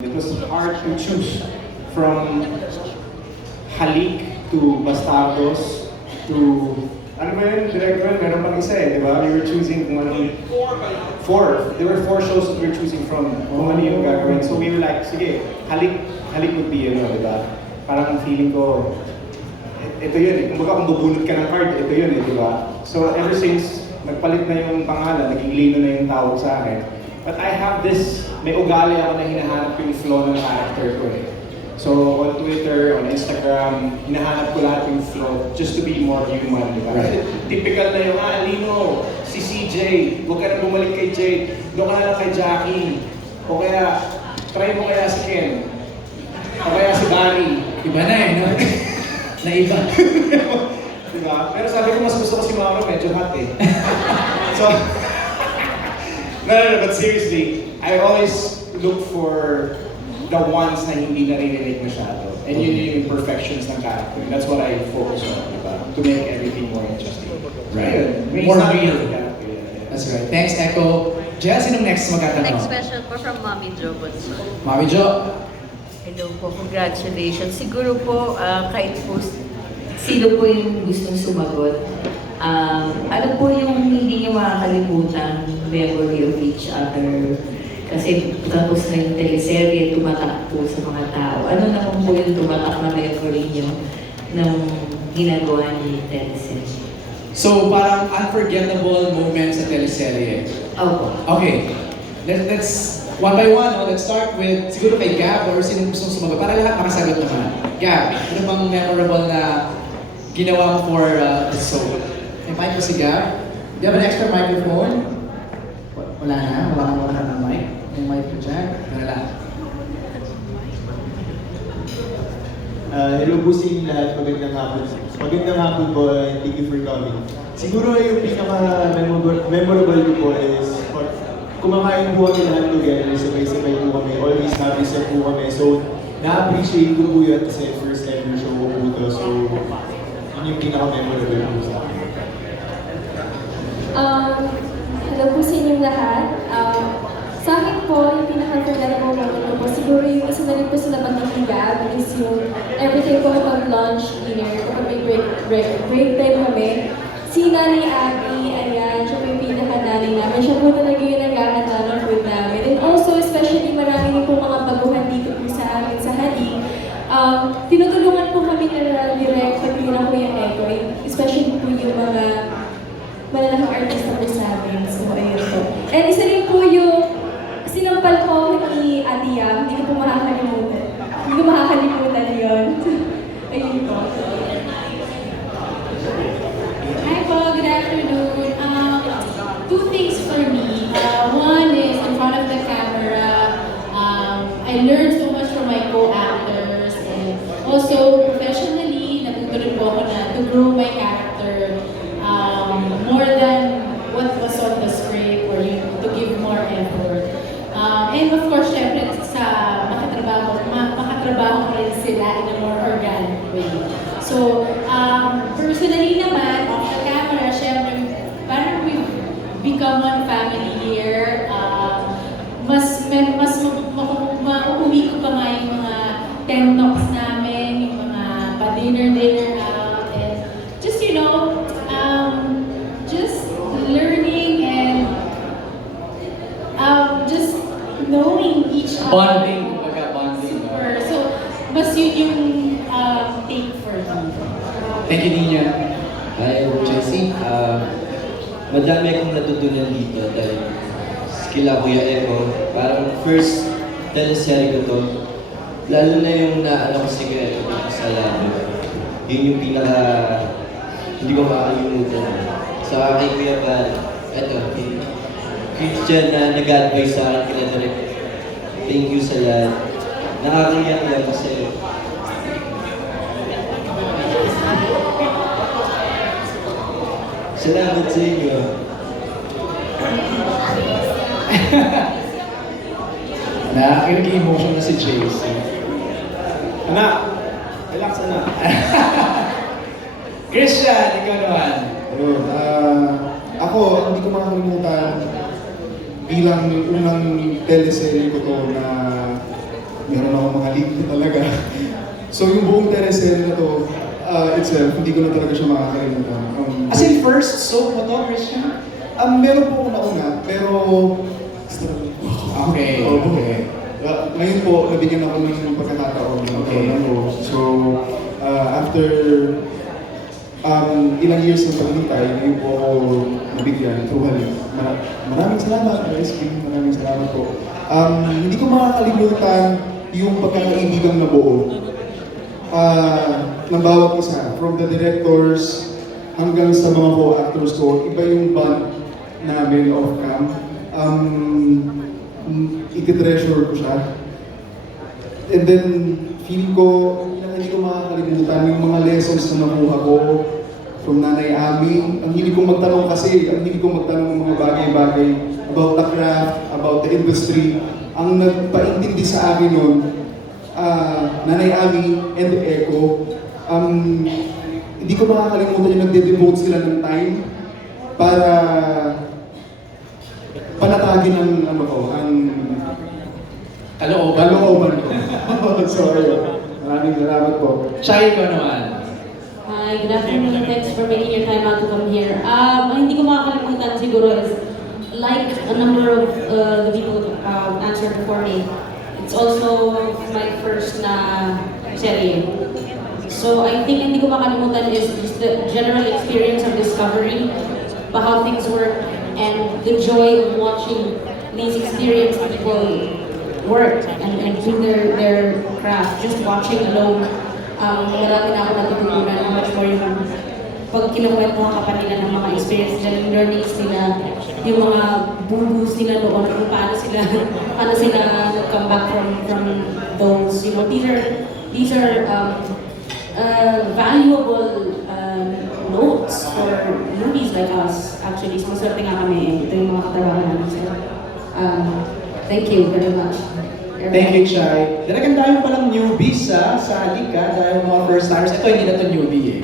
It was hard to choose from Halik to Bastardos to ano ba yun, director, meron pang isa eh, di ba? We were choosing kung ano Four. There were four shows that we were choosing from kung ano yung gagawin. So we were like, sige, Halik, Halik would be, ano, di ba? Parang feeling ko, "E- ito yun eh. Kumbaga kung bubunot ka ng card, ito yun eh, di ba? So ever since nagpalit na yung pangalan, naging Lino na yung tawag sa akin. But I have this, may ugali ako na hinahanap yung flow ng character ko eh. So on Twitter, on Instagram, hinahanap ko lahat yung flow just to be more human, di ba? Right. Typical na yung, ah, Lino, si CJ, huwag ka na bumalik kay Jay, doon ka na lang kay Jackie. O kaya, try mo kaya si Ken. O kaya si Barry. Iba na eh, no? Naiba. Diba? Pero sabi ko, mas gusto ko si Mauro, medyo hot eh. so, no, no, no, but seriously, I always look for the ones na hindi naririnig masyado. And yun yung imperfections ng character. That's what I focus on, diba? To make everything more interesting. Right. Ayun. More real. That's right. Thanks, Echo. Jess, sinong next magtatanong? Next question po from Mommy Jo Bunso. Mami Jo. Hello po, congratulations. Siguro po, ah, kahit po sino po yung gustong sumagot, um, ano po yung hindi niyo makakalimutan memory of each other? Kasi tapos na yung teleserye, tumatak po sa mga tao. Ano naman po yung tumatak na memory niyo ng ginagawa ni teleserye? So, parang unforgettable moments sa teleserye. Opo. Okay. Let, let's, one by one, no? let's start with, siguro kay Gab or sino gustong sumagot. Para lahat makasagot naman. Gab, ano bang memorable na ginawa mo for uh, the soul? May mic ko si Gab. Do you have an extra microphone? Wa- Wala na? Wala na wala na mic? Lang. Ah, hello po sa inyo lahat. Magandang hapon. Magandang hapon po and thank you for coming. Siguro yung pinaka-memorable memorable ko po is kumakain po kami lahat together, sabay-sabay po kami, always happy set po kami. So, na-appreciate ko po yun kasi first ever show ko po to. So, yun yung pinaka-memorable po sa akin. Um, hello po sa inyong lahat. Um, sa akin po, yung pinaka-forgettable moment ko po, siguro yung isa na rin po sila pagkakigab is yung everything po kapag lunch, dinner, kapag may break, break, break time kami. Si Nanay Abby, ayan, siya po yung pinaka-nanay namin. Siya po talaga yung naghahanda ng food namin. And also, especially marami din po mga baguhan dito po sa amin sa Halik. Um, tinutulungan po kami na direct pag na Kuya Echo, especially po yung mga madami akong natutunan dito dahil kila Kuya Eko. Parang first teleserye ko to. Lalo na yung naano ko si Kuya Eko sa labo. Yun yung pinaka hindi ko makakalimutan. Sa kay Kuya Val, eto, Christian na nag-advise sa akin kila Direk. Thank you sa lahat. Nakakayak-iyak kasi Salamat sa inyo. Nakakinig emotion na si JC. Anak, relax anak. Christian, ikaw naman. Ayun, ah, ako, hindi ko makakalimutan bilang unang teleserye ko to na So yung buong teleserye na to, uh, itself, hindi ko na talaga siya makakalimutan. Um, As in first soap mo to, Christian? um, meron po ako nauna, pero... Okay, Oo. okay. Uh, ngayon po, nabigyan ako ng pagkakataon Okay. ako. So, uh, after um, ilang years ng paghintay, ngayon po ako nabigyan through. Mar- maraming salamat, RSP. Maraming salamat po. Um, hindi ko makakalimutan yung pagkakaibigang nabuo. Ah, ng bawat isa, from the directors hanggang sa mga co-actors ko, iba yung bond namin off-cam. Um, mm, iti-treasure ko siya. And then, feeling ko, hindi ko makakalimutan yung mga lessons na nakuha ko from Nanay Ami. Ang hilig kong magtanong kasi, ang hilig kong magtanong ng mga bagay-bagay about the craft, about the industry. Ang nagpaintindi sa akin nun, ah, Nanay Ami and Echo, um, hindi ko makakalimutan yung nagde-devote sila ng time para panatagin ang ano ko, ang Kalooban. kalooban ko. so, ayun. Maraming salamat po. Shai ko naman. Hi, good afternoon. Thanks for making your time out to come here. Um, hindi ko makakalimutan siguro is, like a number of uh, the people um, answered before me, it's also my first na serye. So I think hindi ko makalimutan is just the general experience of discovery, how things work, and the joy of watching these experienced people work and, and do their, their craft. Just watching alone, um, marami na ako natutunan much more yung pag kinukwentuhan ka pa nila ng mga experience nila, learnings nila, yung mga bubus nila noon, kung paano sila, paano sila come back from, from those, you know, these are, these are um, uh, valuable um, notes for movies like us, actually. So, maswerte nga kami. Ito yung mga katrabaho namin. So, um, thank you very much. Thank you, Shai. Talagang tayo palang newbies sa sa Halika, dahil mga first timers. Ito, hindi na to newbie eh.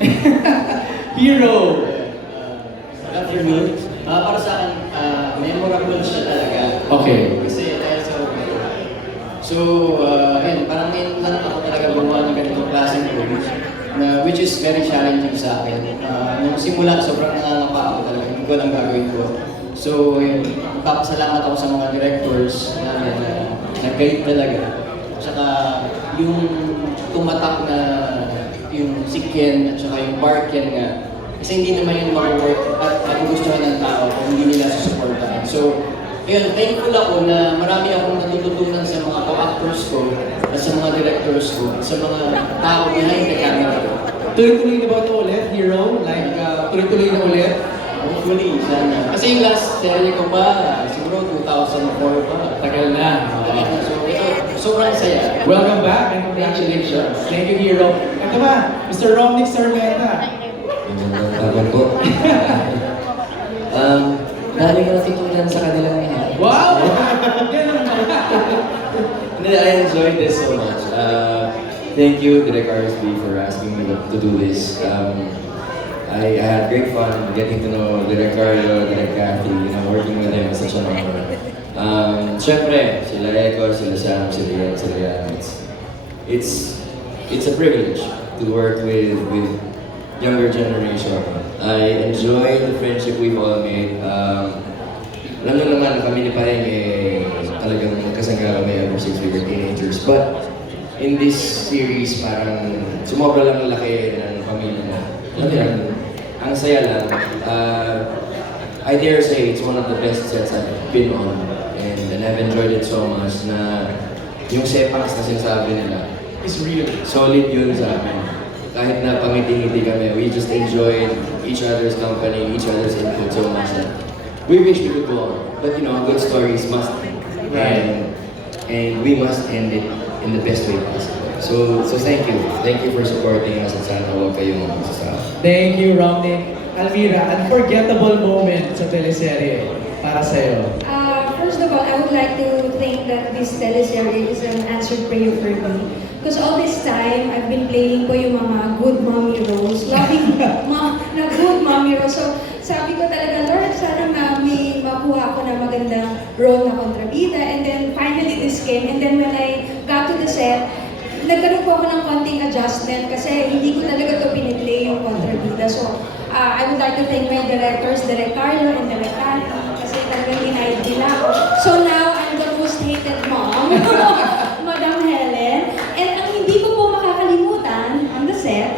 Hero! Good afternoon. Ah, para sa akin, ah, memorable siya talaga. Okay. Kasi dahil sa So, uh, ayun, parang ngayon lang ako talaga gumawa ng ganitong klaseng roles na which is very challenging sa akin. Ah, nung simula, sobrang nangangapa ako talaga. Hindi ko lang gagawin ko. So, yun, papasalamat ako sa mga directors namin na nag-guide talaga. Tsaka yung tumatak na yung si Ken at saka yung Bar Ken nga. Kasi hindi naman yun mag-work at magugustuhan ng tao kung hindi nila susuportahan. So, yun, thankful ako na marami akong natututunan sa mga co-actors ko at sa mga directors ko at sa mga tao behind the camera. Tuloy-tuloy na ba ito ulit, Hero? Like, uh, tuloy-tuloy na ulit? Hopefully, sana. Kasi yung last serie ko pa, siguro 2004 pa. Tagal na. Na. So, ito, sobrang saya. Welcome back and congratulations. Thank you, Hero. Ito ba, Mr. Romnick Sarmenta. Magandang po. um, dami ko natutunan sa kanilang lahat. Wow! Ganun ba? I enjoyed this so much. Uh, thank you, Direk RSB, for asking me to do this. Um, I, I had great fun getting to know Direk Carlo, Direk Cathy, you know, working with them is such an honor. Um, Siyempre, sila Echo, sila Sam, sila Ian, sila Yan. It's, it's, it's a privilege to work with, with younger generation. I enjoy the friendship we've all made. Um, alam mo naman, kami ni Paeng eh, talagang kasangga kami ever since we were teenagers. But in this series, parang sumobra lang ang laki ng pamilya mo. Alam yan, ang saya lang. Uh, I dare say it's one of the best sets I've been on. And, and I've enjoyed it so much na yung sepangs na sinasabi nila is real. Solid yun sa amin. Kahit na pangiti-ngiti kami, we just enjoyed each other's company, each other's input so much that we wish we could go on. But you know, good stories must end. And, and we must end it in the best way possible. So, so thank you. Thank you for supporting us at sana huwag kayong masasabi. Thank you, Romnick. Almira, unforgettable moment sa teleserye para sa'yo. Uh, first of all, I would like to think that this teleserie is an answered prayer for me. Because all this time, I've been playing ko yung mga good mommy roles. Loving ma na good mommy roles. So, sabi ko talaga, Lord, sana nga may makuha ko na magandang role na kontrabida. And then, finally, this came. And then, when I got to the set, nagkaroon po po ako ng konting adjustment kasi hindi ko talaga to piniplay yung kontrabida. So, uh, I would like to thank my directors, Direk Carlo and Direk Cathy, kasi talagang denied nila ako. So now, I'm the most hated mom, Madam Helen. And ang hindi ko po makakalimutan on the set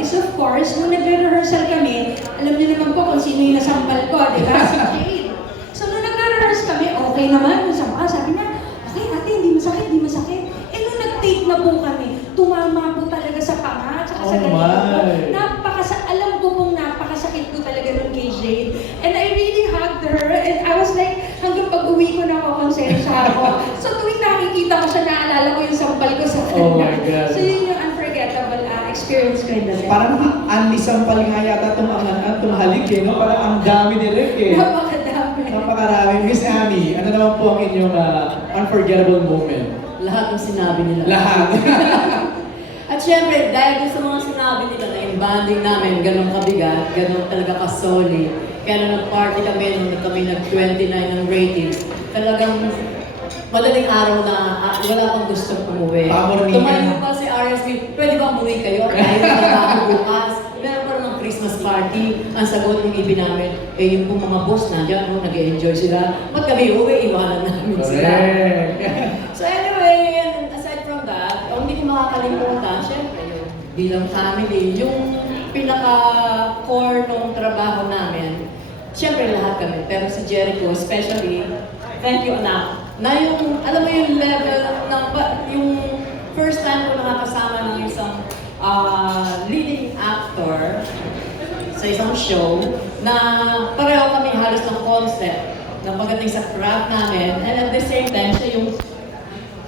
course, nung nagre-rehearsal kami, alam niyo naman po kung sino yung nasampal ko, di ba? Si Jade. So nung nagre-rehearse kami, okay naman, yung sama, sabi niya, okay ate, hindi masakit, hindi masakit. Eh nung nag-take na po kami, tumama po talaga sa panga, tsaka sa Oh ganito po. Napakasa, alam ko pong napakasakit po talaga nun kay Jade. And I really hugged her, and I was like, hanggang pag-uwi ko na ako, konsensya ako. So tuwing nakikita ko siya, naalala ko yung sampal ko sa kanya. Oh my God. So yun yung unforgettable uh, experience ko set. Parang Andy Sampal nga yata itong ang ang halik eh, no? Parang ang dami direct eh. Napakadami. Napakarami. Miss Ami, ano naman po ang inyong ah, unforgettable moment? Lahat ng sinabi nila. Lahat. At syempre, dahil sa mga sinabi nila na yung banding namin, ganun kabigat, ganun talaga ka-solid. Kaya nung nag-party kami, nung kami nag-29 ng rating, talagang madaling araw na ah, wala pang gustong umuwi. Tumayo pa si RSP, pwede ba umuwi kayo? Dahil trabaho bukas. Christmas party. Ang sagot ng ibig namin, eh yung pong mga boss nandiyan, oh, nag-enjoy sila. Ba't kami uwi? Iwanan namin sila. So anyway, and aside from that, ang hindi ko makakalimutan, syempre, yung bilang family, yung pinaka-core ng trabaho namin, syempre lahat kami. Pero si Jericho, especially, thank you anak, na yung, alam mo yung level ng, yung first time ko nakakasama ng isang ah, leading actor sa isang show na pareho kami halos ng concept na pagdating sa craft namin and at the same time siya yung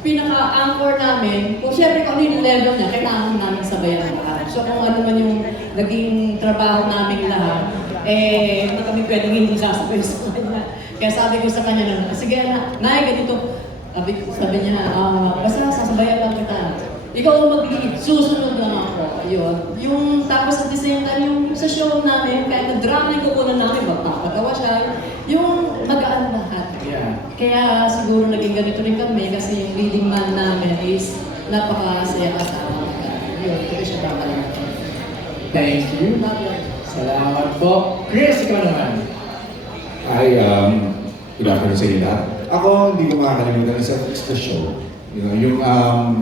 pinaka-anchor namin, kung syempre kung ano yung level niya, kailangan namin sabayan lahat. So kung ano man yung naging trabaho namin lahat, eh, hindi kami pwedeng hindi sasabay sa kanya. Kaya sabi ko sa kanya na, sige na, nay, ganito. Sabi, sabi niya, ah, basta sasabayan lang kita. Ikaw ang mag-lead, susunod lang ako. Ayun. Yung tapos at the same time, yung sa show namin, kahit na drama yung kukunan namin, magpapatawa siya. Yung magaan lahat. Yeah. Kaya siguro naging ganito rin kami kasi yung leading man namin is napakasaya kasama. Yun, kaya siya kakalimutan. Thank you. Salamat po. Chris, ikaw naman. Hi, um, good afternoon sa inyo lahat. Ako, hindi ko makakalimutan sa sa show. You know, yung, um,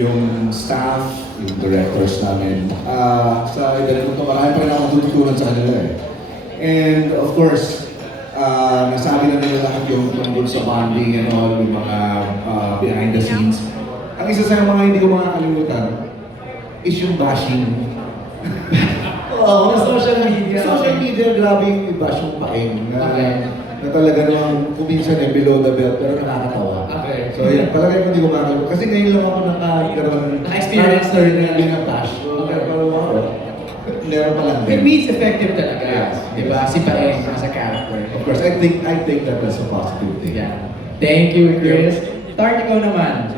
yung staff, yung directors namin, ah sa edad ko to, marami pa rin ako natututunan sa kanila eh. And of course, ah nasabi na nila lahat yung tungkol sa bonding and all, yung mga ah, behind the scenes. Ang isa sa mga hindi ko makakalimutan is yung bashing. Oo, Sa social media. Social media, grabe yung i-bash yung paing. Na, Okay. na talaga naman, kung minsan eh, below the belt, pero nakakatawa. Okay. So yan, talaga yung hindi ko makakalimutan. Kasi ngayon lang ako nakakaroon Na-experience character na. So, pero ako, meron pa lang din. It means effective talaga. Yes. Di ba? Si Paeng as a character. Of course, I think I think that was a positive thing. Yeah. Thank you, Chris. Tart, ikaw naman.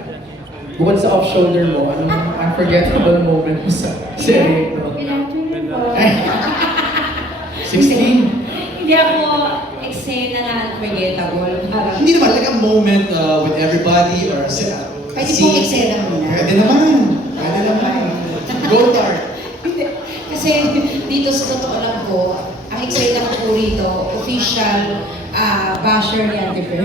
Bukod sa off-shoulder mo, anong unforgettable moment mo sa serye? Good afternoon po. 16? Hindi ako eksena na unforgettable. Parang, Hindi naman, like a moment uh, with everybody or sa Pwede pong eksena muna. Pwede naman. Pwede naman. Go. Hindi. Kasi dito sa totoo lang po, ang eksena ko po rito, official ah basher ni Ate Fer.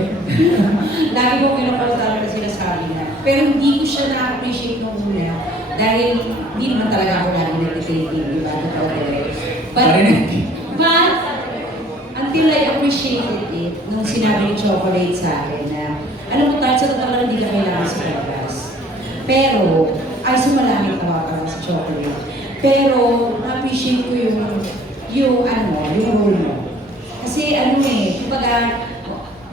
Lagi ko kinukulitan na sinasabi niya. Pero hindi ko siya na-appreciate nung una dahil hindi naman talaga ako lagi nag-dating, di ba? Totoo eh. But, Marinig. but, until I appreciated it, nung sinabi ni Chocolate sa akin na, alam mo, tayo sa totoo lang hindi ka kailangan sa oras. Pero, ay sumalangit na parang sa chocolate. Pero, na-appreciate ko yung, yung ano, yung role mo. Kasi ano eh, kumbaga,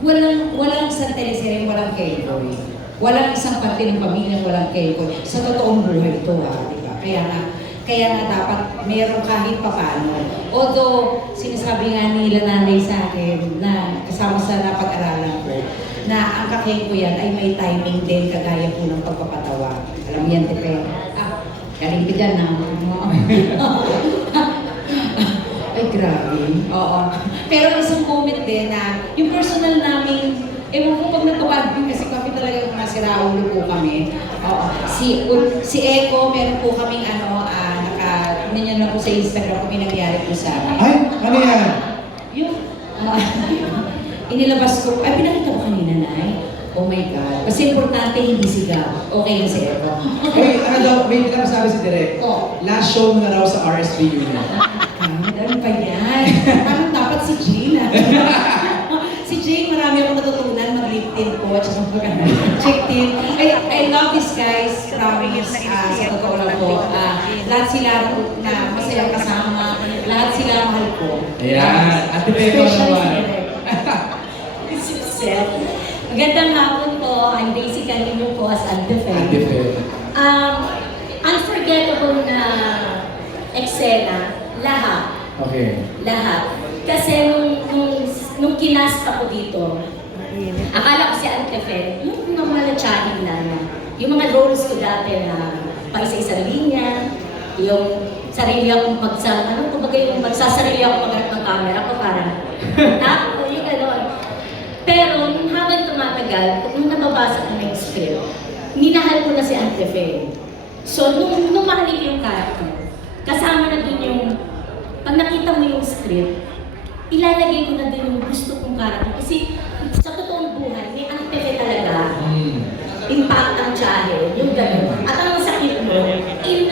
walang, walang isang teleserye, walang kayboy. Walang isang parte ng pamilya, walang kayboy. Sa totoong buhay ito ha, di ba? Kaya nga, kaya nga dapat meron kahit papano. Although, sinasabi nga nila nanay sa akin na kasama sa napag-aralan ko, na ang kakay ko yan ay may timing din kagaya po ng pagpapatawa. Alam mo yan, Tepe? Ah, galing ka dyan na. ay, grabe. Oo. Pero isang moment din na yung personal namin, ewan ko pag natawag din kasi kami talaga mga siraulo po kami. Oo. Si, si Echo, meron po kaming ano, ah, naka, ganyan na po sa Instagram kung may nangyari po sa akin. Ay, ano yan? Yung, ah, inilabas ko, ay pinakita ko kanina, Nay. Oh my God. Kasi importante hindi sigaw. Okay yung si Echo. Wait, ano daw, may pinapasabi si Direk. Oh. Last show mo na raw sa RSV Union. Ah, ano pa yan? Parang dapat si Gina. si Jane, marami akong natutunan at saka mag check in. I, I love these guys, promise, ah, sa totoo lang po. Ah, lahat sila na masayang kasama, lahat sila mahal ko. Ayan, Ate Beko Especially naman. si Direk. Seth. Magandang hapon po. I'm basically mo po as. Ate Beko. Um, unforgettable na eksena, lahat. Okay. Lahat. Kasi nung, nung, nung kinast ako dito, akala ko si Antefe, yung mga natsahin lang na, yung mga roles ko dati na paisa-isang linya, yung sarili akong magsa, ano kumbaga yung magsasarili ako magharap ng camera ko parang, tapos yung gano'n. Pero nung habang tumatagal, nung nababasa ko na yung script, minahal ko na si Aunt Fe. So, nung, nung mahalin yung character, kasama na dun yung, pag nakita mo yung script, ilalagay ko na dun yung gusto impact ang tiyahe, yung gano'n. At